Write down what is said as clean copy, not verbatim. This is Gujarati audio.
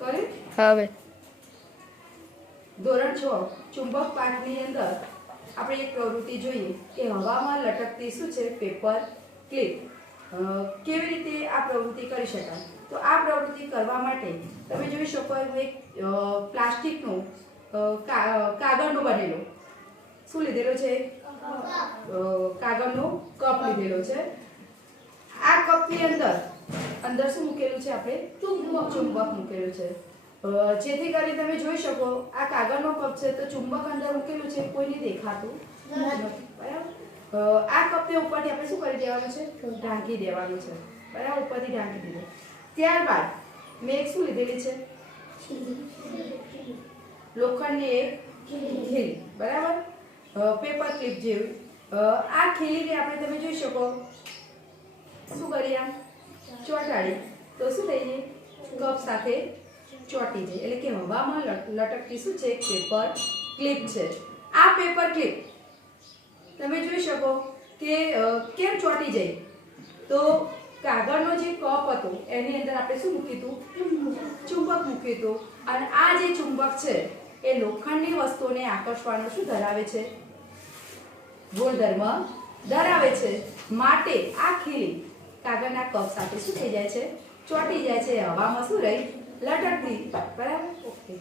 કરે હવે ધોરણ 6 ચુંબક પાઠની અંદર આપણે એક પ્રવૃત્તિ જોઈએ કે હવામાં લટકતી શું છે પેપર ક્લિપ કેવી રીતે આ પ્રવૃત્તિ કરી શકાય. તો આ પ્રવૃત્તિ કરવા માટે તમે જોઈ શકો એક પ્લાસ્ટિકનો કાગળનો બનેલો શું લીધેલો છે કાગળનો કપ લીધેલો છે. આ કપની અંદર શું મૂકેલું છે આપણે ચુંબક મૂકેલું છે. જેથી કરી તમે જોઈ શકો આ કાગળનો કપ છે તો ચુંબક અંદર મૂકેલું છે કોઈને દેખાતું નથી બરાબર. આ કપને ઉપરથી આપણે શું કરી દેવાનું છે ઢાંકી દેવાનું છે બરાબર. ઉપરથી ઢાંકી દીધું. ત્યારબાદ મેં એક શું લીધેલી છે લોખંડની એક ખીલી બરાબર પેપર ક્લિપ જેવી. આ ખીલીને આપણે તમે જોઈ શકો શું કરી આમ ચોંટાડી તો શું થઈ જાય કપ સાથે ચોંટી જાય એટલે કે હવામાં લટકતી શું છે પેપર ક્લિપ છે. આ પેપર ક્લિપ તમે જોઈ શકો કે કેમ ચોંટી જાય તો કાગળનો જે કપ હતો એની અંદર આપણે શું મૂક્યું હતું ચુંબક મૂક્યું હતું અને આ જે ચુંબક છે એ લોખંડની વસ્તુને આકર્ષવાનો શું ધરાવે છે ગુણધર્મ ધરાવે છે. માટે આ ખીલી કાગળના કપ સાથે શું થઈ જાય છે ચોંટી જાય છે હવામાં શું રહી લટકતી બરાબર. ઓકે.